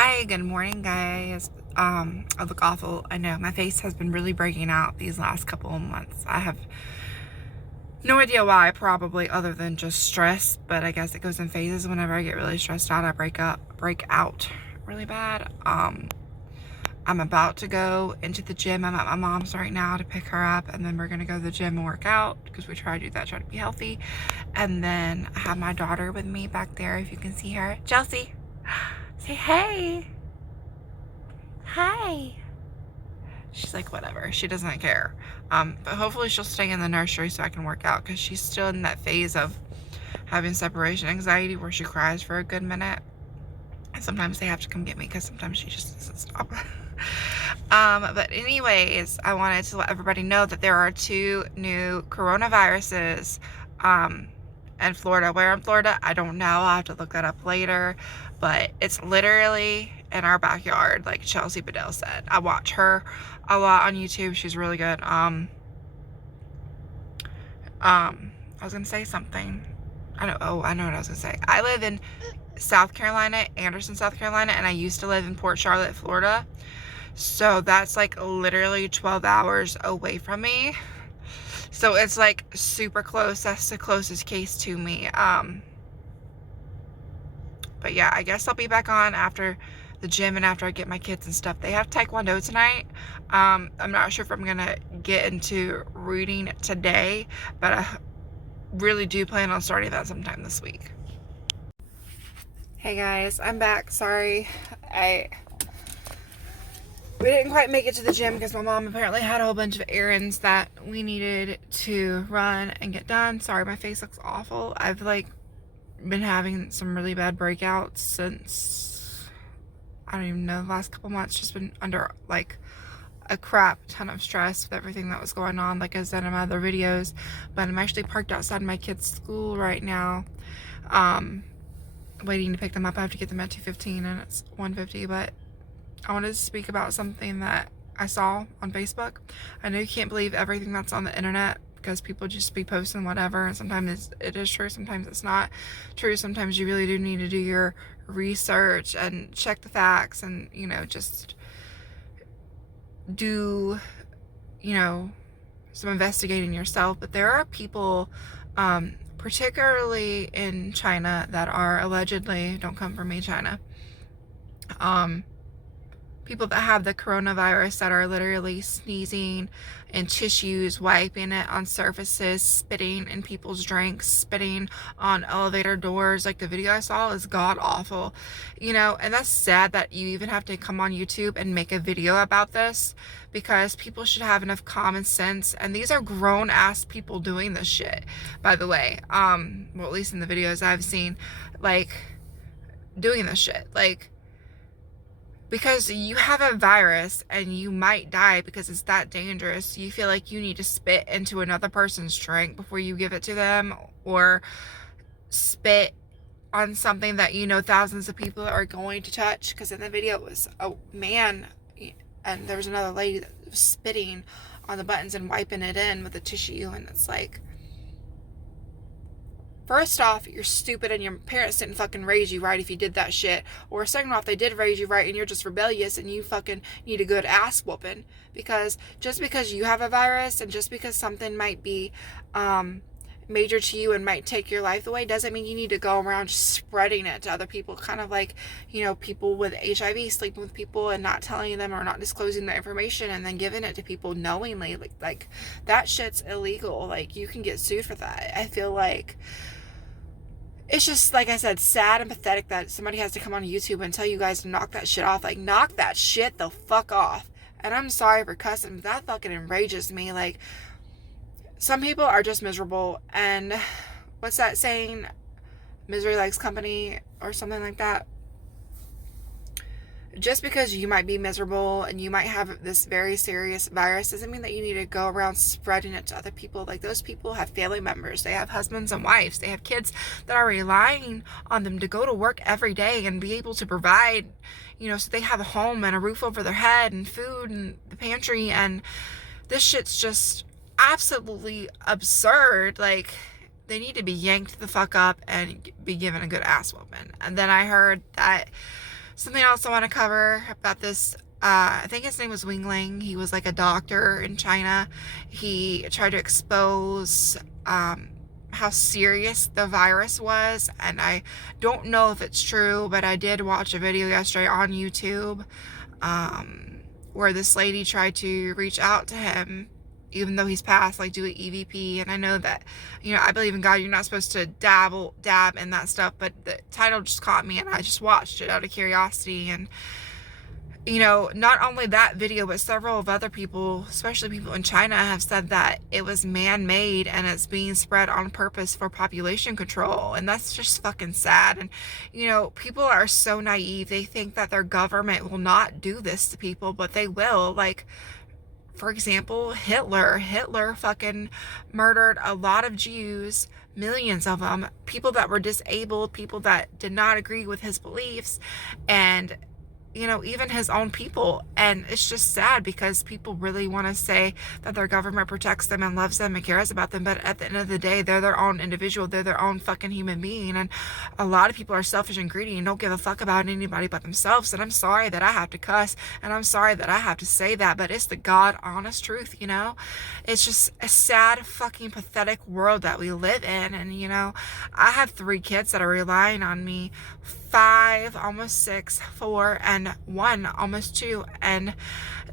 Hi, good morning, guys. I look awful. I know my face has been really breaking out these last couple of months. I have no idea why, probably other than just stress, but I guess it goes in phases. Whenever I get really stressed out, I break out really bad. I'm about to go into the gym. I'm at my mom's right now to pick her up, and then we're gonna go to the gym and work out because we try to do that, try to be healthy. And then I have my daughter with me back there, if you can see her. Chelsea, say hey. Hi. She's like, whatever. She doesn't care. But hopefully she'll stay in the nursery so I can work out because she's still in that phase of having separation anxiety where she cries for a good minute. And sometimes they have to come get me because sometimes she just doesn't stop. But anyways, I wanted to let everybody know that there are 2 new coronaviruses in Florida. Where in Florida, I don't know. I'll have to look that up later. But it's literally in our backyard, like Chelsea Bedell said. I watch her a lot on YouTube. She's really good. I was gonna say something. I know what I was gonna say. I live in South Carolina, Anderson, South Carolina, and I used to live in Port Charlotte, Florida. So that's like literally 12 hours away from me. So it's like super close. That's the closest case to me. But yeah, I guess I'll be back on after the gym and after I get my kids and stuff. They have Taekwondo tonight. I'm not sure if I'm gonna get into reading today, but I really do plan on starting that sometime this week. Hey guys, I'm back. Sorry, we didn't quite make it to the gym because my mom apparently had a whole bunch of errands that we needed to run and get done. Sorry, my face looks awful. I've been having some really bad breakouts since, I don't even know, the last couple months. Just been under a crap ton of stress with everything that was going on, like I said in my other videos. But I'm actually parked outside my kids' school right now, waiting to pick them up. I have to get them at 2:15 and it's 1:50. But I wanted to speak about something that I saw on Facebook. I know you can't believe everything that's on the internet because people just be posting whatever, and sometimes it is true, sometimes it's not true. Sometimes you really do need to do your research and check the facts and, just do, some investigating yourself. But there are people, particularly in China, that are allegedly, don't come from me, China, people that have the coronavirus that are literally sneezing in tissues, wiping it on surfaces, spitting in people's drinks, spitting on elevator doors. Like the video I saw is god awful, and that's sad that you even have to come on YouTube and make a video about this, because people should have enough common sense. And these are grown ass people doing this shit, by the way. Well, at least in the videos I've seen, doing this shit, because you have a virus and you might die because it's that dangerous. You feel like you need to spit into another person's drink before you give it to them, or spit on something that thousands of people are going to touch. Because in the video it was a man and there was another lady that was spitting on the buttons and wiping it in with a tissue, and it's like, first off, you're stupid and your parents didn't fucking raise you right if you did that shit. Or second off, they did raise you right and you're just rebellious and you fucking need a good ass whooping. Because just because you have a virus and just because something might be major to you and might take your life away doesn't mean you need to go around just spreading it to other people. Kind of like, people with HIV sleeping with people and not telling them or not disclosing the information and then giving it to people knowingly. Like that shit's illegal. Like, you can get sued for that. I feel like it's just, like I said, sad and pathetic that somebody has to come on YouTube and tell you guys to knock that shit off. Like, knock that shit the fuck off. And I'm sorry for cussing, but that fucking enrages me. Like, some people are just miserable. And what's that saying? Misery likes company or something like that. Just because you might be miserable and you might have this very serious virus doesn't mean that you need to go around spreading it to other people. Like, those people have family members, they have husbands and wives, they have kids that are relying on them to go to work every day and be able to provide, so they have a home and a roof over their head and food and the pantry. And this shit's just absolutely absurd. Like, they need to be yanked the fuck up and be given a good ass whooping. And then I heard that Something else I want to cover about this, I think his name was Wing Ling. He was like a doctor in China. He tried to expose how serious the virus was, and I don't know if it's true, but I did watch a video yesterday on YouTube where this lady tried to reach out to him even though he's passed, like do an EVP. And I know that, you know, I believe in God, you're not supposed to dab in that stuff, but the title just caught me and I just watched it out of curiosity. And, you know, not only that video, but several of other people, especially people in China, have said that it was man-made and it's being spread on purpose for population control. And that's just fucking sad. And, you know, people are so naive. They think that their government will not do this to people, but they will. Like, for example, Hitler fucking murdered a lot of Jews, millions of them, people that were disabled, people that did not agree with his beliefs, and, you know, even his own people. And it's just sad because people really want to say that their government protects them and loves them and cares about them, but at the end of the day, they're their own individual, they're their own fucking human being. And a lot of people are selfish and greedy and don't give a fuck about anybody but themselves. And I'm sorry that I have to cuss, and I'm sorry that I have to say that, but it's the God honest truth, you know. It's just a sad fucking pathetic world that we live in. And, you know, I have 3 kids that are relying on me, 5, almost 6, 4, and 1, almost 2, and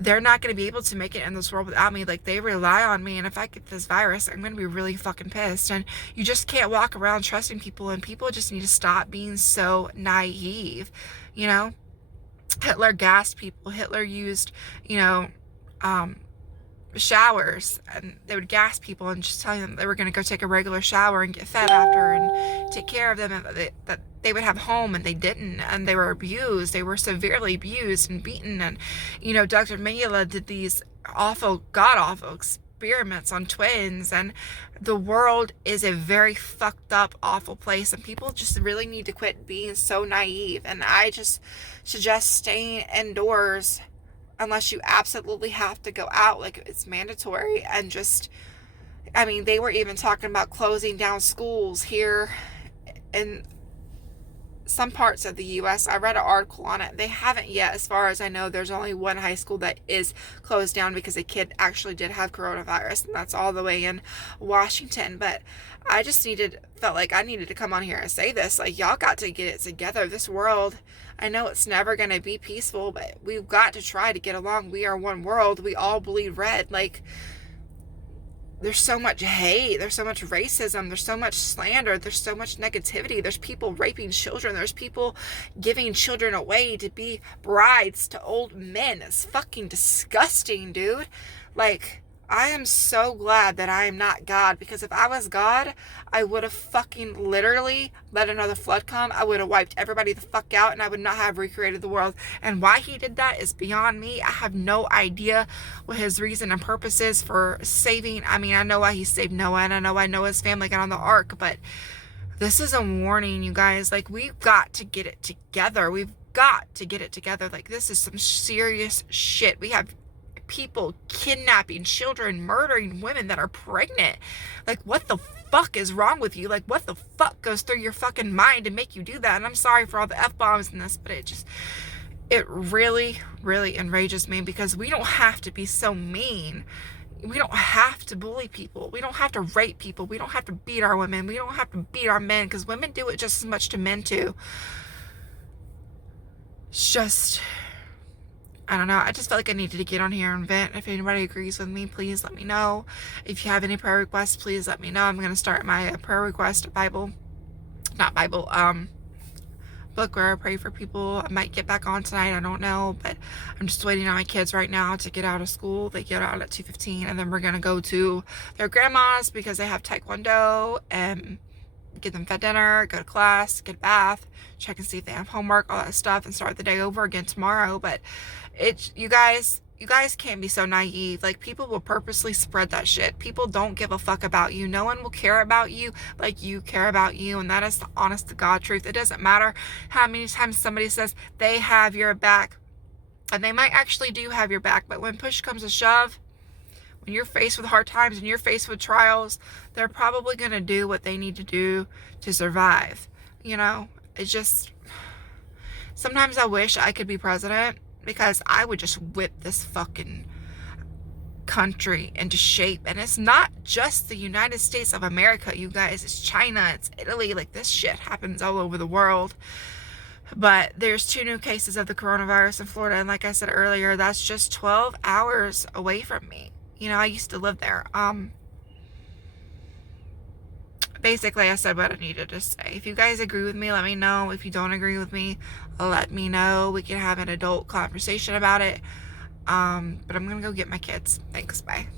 they're not going to be able to make it in this world without me. Like, they rely on me, and if I get this virus, I'm going to be really fucking pissed. And you just can't walk around trusting people, and people just need to stop being so naive, you know. Hitler gassed people. Hitler used, you know, showers, and they would gas people and just tell them they were going to go take a regular shower and get fed after and take care of them, and that they would have home, and they didn't, and they were abused. They were severely abused and beaten. And, you know, Dr. Mengele did these awful, god-awful experiments on twins, and the world is a very fucked up, awful place, and people just really need to quit being so naive. And I just suggest staying indoors unless you absolutely have to go out, like it's mandatory. And just, I mean, they were even talking about closing down schools here in some parts of the U.S. I read an article on it. They haven't yet. As far as I know, there's only one high school that is closed down because a kid actually did have coronavirus, and that's all the way in Washington. But I just felt like I needed to come on here and say this. Like, y'all got to get it together. This world, I know it's never going to be peaceful, but we've got to try to get along. We are one world. We all bleed red. Like, there's so much hate, there's so much racism, there's so much slander, there's so much negativity, there's people raping children, there's people giving children away to be brides to old men. It's fucking disgusting, dude. Like, I am so glad that I am not God, because if I was God, I would have fucking literally let another flood come. I would have wiped everybody the fuck out, and I would not have recreated the world. And why he did that is beyond me. I have no idea what his reason and purpose is for saving. I mean, I know why he saved Noah, and I know his family got on the ark, but this is a warning, you guys. Like, we've got to get it together. We've got to get it together. Like, this is some serious shit. We have people kidnapping children, murdering women that are pregnant. Like, what the fuck is wrong with you? Like, what the fuck goes through your fucking mind to make you do that? And I'm sorry for all the F-bombs in this, but it really, really enrages me, because we don't have to be so mean. We don't have to bully people. We don't have to rape people. We don't have to beat our women. We don't have to beat our men, because women do it just as much to men too. It's just, I don't know. I just felt like I needed to get on here and vent. If anybody agrees with me, please let me know. If you have any prayer requests, please let me know. I'm going to start my prayer request book where I pray for people. I might get back on tonight. I don't know, but I'm just waiting on my kids right now to get out of school. They get out at 2:15, and then we're going to go to their grandma's because they have taekwondo, and get them fed dinner, go to class, get a bath, check and see if they have homework, all that stuff, and start the day over again tomorrow. But you guys can't be so naive. Like, people will purposely spread that shit. People don't give a fuck about you. No one will care about you like you care about you, and that is the honest to God truth. It doesn't matter how many times somebody says they have your back, and they might actually do have your back, but when push comes to shove, when you're faced with hard times and you're faced with trials, they're probably going to do what they need to do to survive. You know, it's Sometimes I wish I could be president because I would just whip this fucking country into shape. And it's not just the United States of America, you guys. It's China, it's Italy. Like, this shit happens all over the world. But there's 2 new cases of the coronavirus in Florida, and like I said earlier, that's just 12 hours away from me. You know, I used to live there. Basically, I said what I needed to say. If you guys agree with me, let me know. If you don't agree with me, let me know. We can have an adult conversation about it. But I'm gonna go get my kids. Thanks, bye.